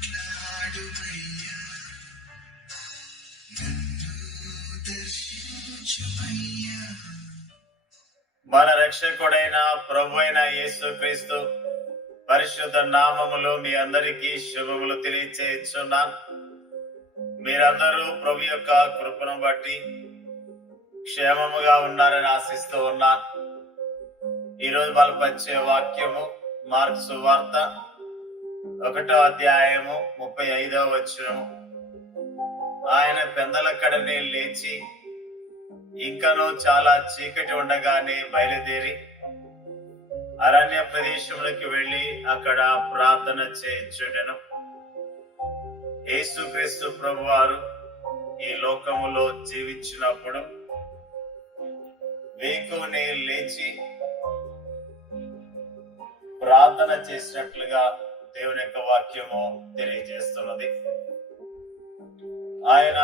మాట్లాడుమయ్యా, నన్ను దర్శించుమయ్యా. మన రక్షకుడైన ప్రభు అయిన యేసుక్రీస్తు పరిశుద్ధ నామములో మీ అందరికీ శుభములు తెలియచేస్తున్నాను. మీరందరూ ప్రభు యొక్క కృపను బట్టి క్షేమముగా ఉన్నారని ఆశిస్తూ ఉన్నాను. ఈరోజు బలపరిచే వాక్యము మార్కు సువార్త 1వ అధ్యాయము 35వ వచనము. ఆయన పెందలకడనే లేచి ఇంకనూ చాలా చీకటి ఉండగానే బయలుదేరి అరణ్య ప్రదేశంలోకి వెళ్లి అక్కడ ప్రార్థన చేయించుటను. యేసుక్రీస్తు ప్రభువారు ఈ లోకములో జీవించినప్పుడు వేకువనే లేచి ప్రార్థన చేసినట్లుగా దేవుని యొక్క వాక్యము తెలియజేస్తున్నది. ఆయన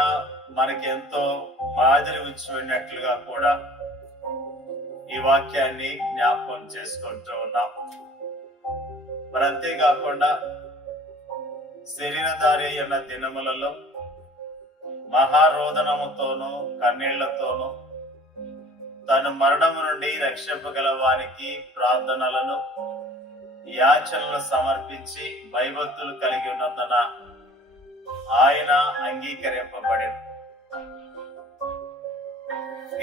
మనకి ఎంతో మాదిరి ఉంచినట్లుగా కూడా ఈ వాక్యాన్ని జ్ఞాపకం చేసుకుంటూ ఉన్నాం. మరి అంతేకాకుండా శరీరధారి అయిన దినములలో మహారోదనముతోనూ కన్నీళ్లతోనూ తను మరణము నుండి రక్షింపగల వారికి ప్రార్థనలను యాచనలు సమర్పించి భయభక్తులు కలిగి ఉన్నందున ఆయన అంగీకరింపబడింది.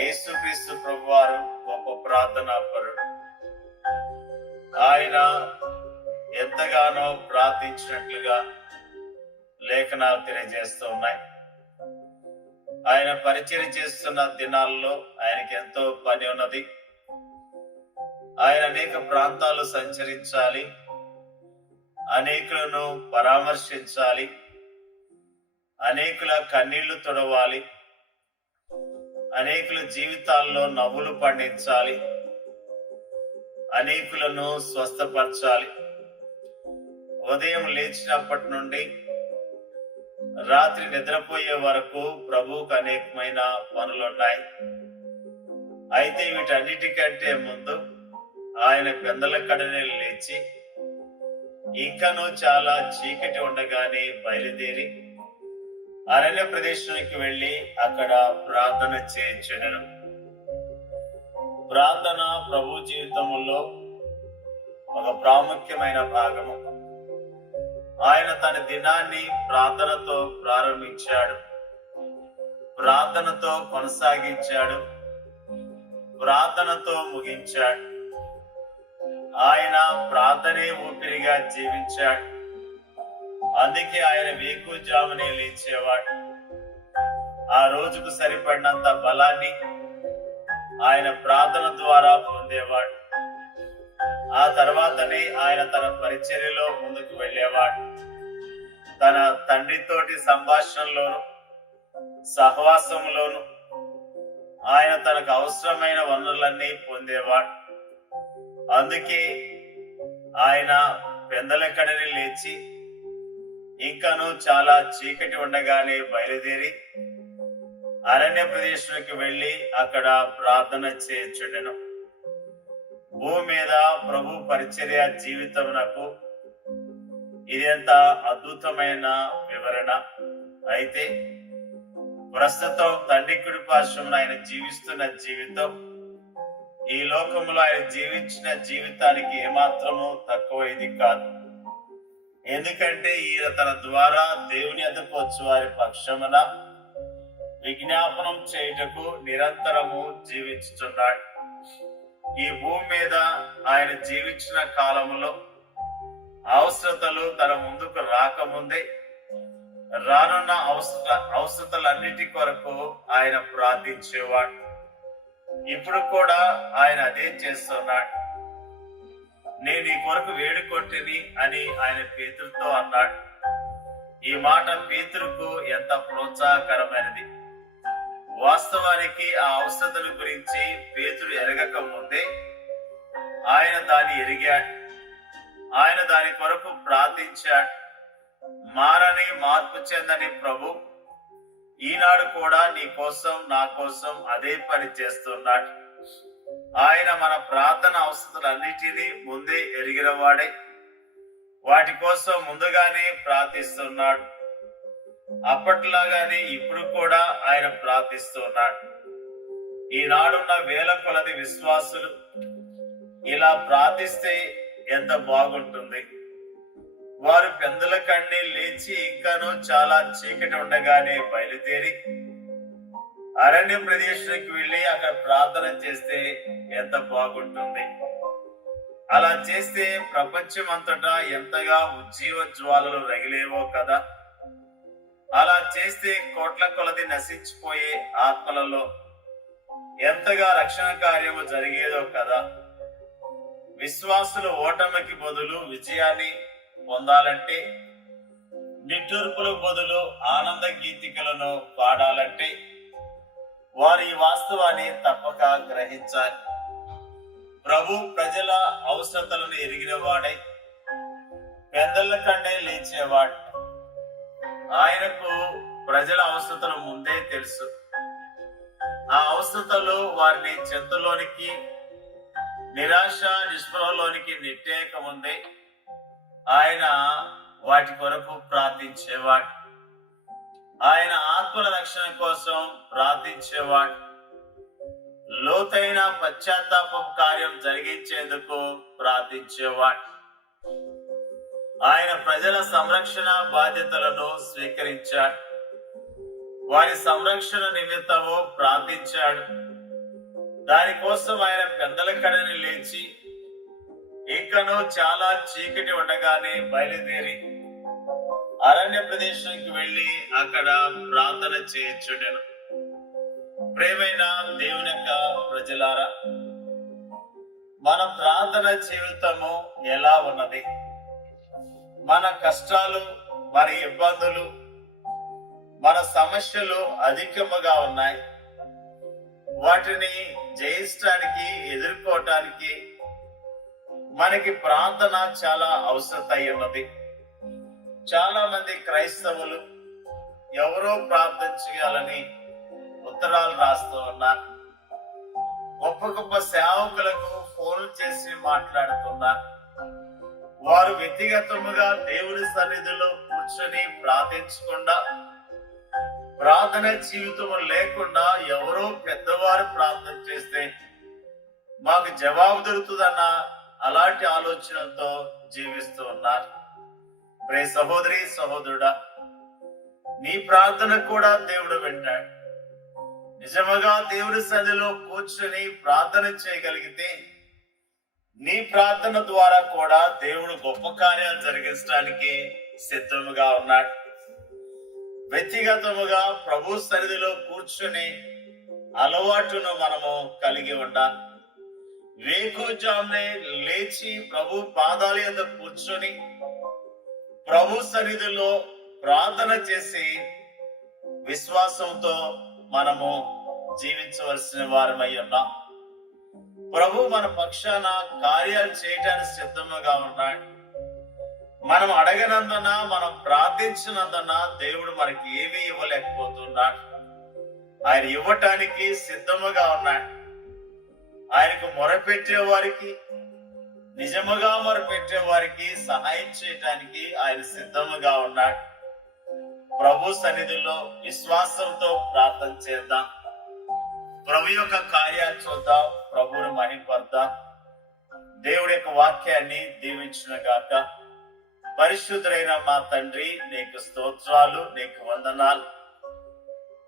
యేసుక్రీస్తు ప్రభువారు గొప్ప ప్రార్థనాపరుడు. ఆయన ఎంతగానో ప్రార్థించినట్లుగా లేఖనాలు తెలియజేస్తూ ఉన్నాయి. ఆయన పరిచయం చేస్తున్న దినాల్లో ఆయనకి ఎంతో పని ఉన్నది. ఆయన అనేక ప్రాంతాలు సంచరించాలి, అనేకులను పరామర్శించాలి, అనేకుల కన్నీళ్లు తుడవాలి, అనేకుల జీవితాల్లో నవ్వులు పండించాలి, అనేకులను స్వస్థపరచాలి. ఉదయం లేచినప్పటి నుండి రాత్రి నిద్రపోయే వరకు ప్రభువుకు అనేకమైన పనులున్నాయి. అయితే వీటన్నిటికంటే ముందు ఆయన పెందలకడనే లేచి ఇంకనూ చాలా చీకటి ఉండగానే బయలుదేరి అరణ్య ప్రదేశానికి వెళ్లి అక్కడ ప్రార్థన చేయించను. ప్రార్థన ప్రభు జీవితంలో ఒక ప్రాముఖ్యమైన భాగము. ఆయన తన దినాన్ని ప్రార్థనతో ప్రారంభించాడు, ప్రార్థనతో కొనసాగించాడు, ప్రార్థనతో ముగించాడు. ఆయన ప్రార్థనే ఊపిరిగా జీవించాడు. అందుకే ఆయన వేకువజామునే లేచేవాడు. ఆ రోజుకు సరిపడినంత బలాన్ని ఆయన ప్రార్థన ద్వారా పొందేవాడు. ఆ తర్వాతనే ఆయన తన పరిచర్యలో ముందుకు వెళ్ళేవాడు. తన తండ్రితోటి సంభాషణలోను సహవాసంలోను ఆయన తనకు అవసరమైన వనరులన్నీ పొందేవాడు. అందుకే ఆయన పెందలకడని లేచి ఇంకనూ చాలా చీకటి ఉండగానే బయలుదేరి అరణ్య ప్రదేశానికి వెళ్లి అక్కడ ప్రార్థన చేయించుండెను. భూమి మీద ప్రభు పరిచర్య జీవితమునకు ఇది ఎంత అద్భుతమైన వివరణ. అయితే ప్రస్తుతం తండ్రి కుడి పార్శ్వమున ఆయన జీవిస్తున్న జీవితం ఈ లోకంలో ఆయన జీవించిన జీవితానికి ఏమాత్రము తక్కువైంది కాదు. ఎందుకంటే ఈయన తన ద్వారా దేవుని ఎద్దకు వచ్చి వారి పక్షమున విజ్ఞాపనం చేయుటకు నిరంతరము జీవించుతున్నాడు. ఈ భూమి మీద ఆయన జీవించిన కాలములో అవసరతలు తన ముందుకు రాకముందే రానున్న అవసరతలన్నిటి కొరకు ఆయన ప్రార్థించేవాడు. ఇప్పుడు కూడా ఆయన అదే చేస్తున్నాడు. నేను ఈ కొరకు వేడుకొంటిని అని ఆయన పేతురుతో అన్నాడు. ఈ మాట పేతురుకు ఎంత ప్రోత్సాహకరమైనది. వాస్తవానికి ఆ అవసరతల గురించి పేతురు ఎరగక ముందే ఆయన దాన్ని ఎరిగాడు. ఆయన దాని కొరకు ప్రార్థించాడు. మారని మార్పు చెందని ప్రభు ఈనాడు కూడా నీ కోసం నా కోసం అదే పని చేస్తున్నాడు. ఆయన మన ప్రార్థన అవసరాలన్నిటినీ ముందే ఎరిగిన వాడే. వాటి కోసం ముందుగానే ప్రార్థిస్తున్నాడు. అప్పట్లాగానే ఇప్పుడు కూడా ఆయన ప్రార్థిస్తున్నాడు. ఈనాడున్న వేల కొలది విశ్వాసులు ఇలా ప్రార్థిస్తే ఎంత బాగుంటుంది. వారు పెందల కన్నీ లేచి ఇంకానూ చాలా చీకటి ఉండగానే బయలుదేరి అరణ్య ప్రదేశానికి వెళ్లి అక్కడ ప్రార్థన చేస్తే ఎంత బాగుంటుంది. అలా చేస్తే ప్రపంచం అంతటా ఎంతగా ఉజ్జీవ జ్వాలలు రగిలేవో కదా. అలా చేస్తే కోట్ల కొలది నశించిపోయే ఆత్మలలో ఎంతగా రక్షణ కార్యము జరిగేదో కదా. విశ్వాసులు ఓటమికి బదులు విజయాన్ని పొందాలంటే, నిట్టూర్పులకు బదులు ఆనంద గీతికలను పాడాలంటే వారు ఈ వాస్తవాన్ని తప్పక గ్రహించాలి. ప్రభు ప్రజల అవసరతలను ఎరిగిన వాడై పెద్దల కంటే లేచేవాడు. ఆయనకు ప్రజల అవసరతలు ముందే తెలుసు. ఆ అవసరతలు వారిని చెంతలోనికి, నిరాశ నిస్పృహలోనికి నెట్టేయక ముందే ఆయన వాటి కొరకు ప్రార్థించేవాడు. ఆయన ఆత్మల రక్షణ కోసం ప్రార్థించేవాడు. లోతైన పశ్చాత్తాప కార్యం జరిగించేందుకు ప్రార్థించేవాడు. ఆయన ప్రజల సంరక్షణ బాధ్యతలను స్వీకరించాడు. వారి సంరక్షణ నిమిత్తము ప్రార్థించాడు. దానికోసం ఆయన పెద్దల కడని లేచి ఇంకనూ చాలా చీకటి ఉండగానే బయలుదేరి అరణ్య ప్రదేశానికి వెళ్లి అక్కడ ప్రార్థన చేయించుండెను. ప్రేమైన దేవుని యొక్క ప్రజలారా, మన ప్రార్థన జీవితము ఎలా ఉన్నది? మన కష్టాలు, మన ఇబ్బందులు, మన సమస్యలు అధికముగా ఉన్నాయి. వాటిని జయించడానికి, ఎదుర్కోవటానికి మనకి ప్రార్థన చాలా అవసరం అయి ఉన్నది. చాలా మంది క్రైస్తవులు ఎవరో ప్రార్థన చేయాలని ఉత్తరాలు రాస్తూ ఉన్నారు. గొప్ప గొప్ప సేవకులకు ఫోన్లు చేసి మాట్లాడుతున్నారు. వారు వ్యక్తిగతముగా దేవుని సన్నిధిలో కూర్చొని ప్రార్థించకుండా, ప్రార్థన జీవితం లేకుండా ఎవరో పెద్దవారు ప్రార్థన చేస్తే మాకు జవాబు దొరుకుతుందన్న అలాంటి ఆలోచనతో జీవిస్తూ ఉన్నారు. ప్రే సహోదరి సహోదరుడా, నీ ప్రార్థన కూడా దేవుడు వింటాడు. నిజముగా దేవుని సన్నిధిలో కూర్చొని ప్రార్థన చేయగలిగితే నీ ప్రార్థన ద్వారా కూడా దేవుడు గొప్ప కార్యాలు జరిగించడానికి సిద్ధముగా ఉన్నాడు. వ్యక్తిగతముగా ప్రభు సన్నిధిలో కూర్చొని అలవాటును మనము కలిగి ఉండాలి. వేకువజామునే లేచి ప్రభు పాదాల యొద్ద కూర్చొని ప్రభు సన్నిధిలో ప్రార్థన చేసి విశ్వాసంతో మనము జీవించవలసిన వారమై ఉన్నాం. ప్రభు మన పక్షాన కార్యాలు చేయడానికి సిద్ధముగా ఉన్నాడు. మనం అడగనందున, మనం ప్రార్థించినందున దేవుడు మనకి ఏమీ ఇవ్వలేకపోతున్నాడు. ఆయన ఇవ్వటానికి సిద్ధముగా ఉన్నాడు. ఆయనకు మొరపెట్టే వారికి, నిజముగా మొరపెట్టే వారికి సహాయం చేయటానికి ఆయన సిద్ధముగా ఉన్నాడు. ప్రభు సన్నిధిలో విశ్వాసంతో ప్రార్థన చేద్దాం. ప్రభు యొక్క కార్యాలు చూద్దాం. ప్రభువుని మహిమపడదాం. దేవుడి యొక్క వాక్యాన్ని దీవించును గాక. పరిశుద్ధుడైన మా తండ్రి, నీకు స్తోత్రాలు, నీకు వందనాలు.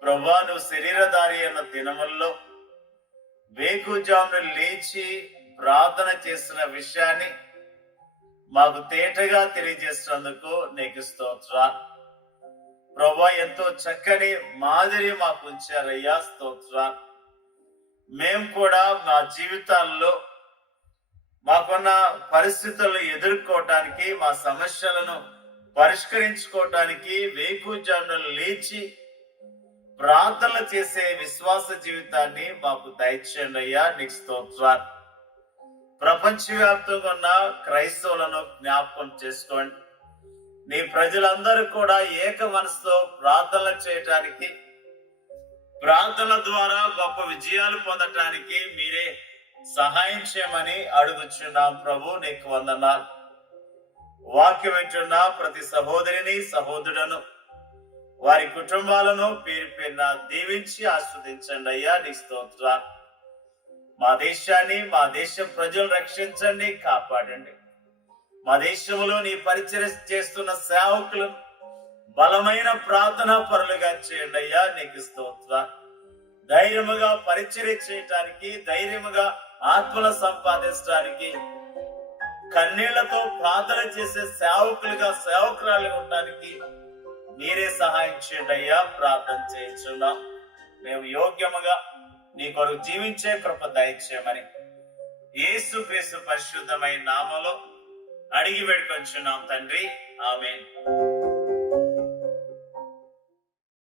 ప్రభువా, నువ్వు శరీరధారి అయిన దినముల్లో వేకువజామున లేచి ప్రార్థన చేసిన విషయాన్ని మాకు తేటగా తెలియజేసినందుకు నీకు స్తోత్రాలు. ప్రభువా, ఎంతో చక్కని మాదిరి మాకు ఉంచారయ్యా, స్తోత్రాలు. మేము కూడా మా జీవితాల్లో మాకున్న పరిస్థితులను ఎదుర్కోవటానికి, మా సమస్యలను పరిష్కరించుకోవటానికి వేకువజామున లేచి ప్రార్థనలు చేసే విశ్వాస జీవితాన్ని మాకు దయచేయండి అయ్యా, నీకు స్తోత్రాలు. ప్రపంచవ్యాప్తంగా ఉన్న క్రైస్తవులను జ్ఞాపకం చేసుకోండి. నీ ప్రజలందరూ కూడా ఏక మనసుతో ప్రార్థనలు చేయటానికి, ప్రార్థనల ద్వారా గొప్ప విజయాలు పొందటానికి మీరే సహాయం చేయమని అడుగుచున్నాం. ప్రభు, నీకు వందనాలు. వాక్యం వింటున్న ప్రతి సహోదరిని సహోదరులను వారి కుటుంబాలను పేరు పేరున దీవించి ఆస్వాదించండి అయ్యా. నీ స్తోత్రాలు. మా దేశాన్ని, మా దేశ ప్రజలు రక్షించండి, కాపాడండి. మా దేశంలో నీ పరిచర్య చేస్తున్న సేవకులను బలమైన ప్రార్థన పరులుగా చేయండి అయ్యా. నీకు స్తోత్రాలు. ధైర్యముగా పరిచర్య చేయటానికి, ధైర్యముగా ఆత్మల సంపాదించడానికి, కన్నీళ్లతో ప్రార్థన చేసే సేవకులుగా, సేవకురాలుగా ఉండడానికి మీరే సహాయం చేయండి అయ్యా. ప్రార్థన చేయించున్నాం. మేము యోగ్యముగా నీ కొరకు జీవించే కృప దయచేయమని యేసుక్రీస్తు పరిశుద్ధమైన నామములో అడిగి వేడుకొంచున్నాం తండ్రి. ఆమేన్.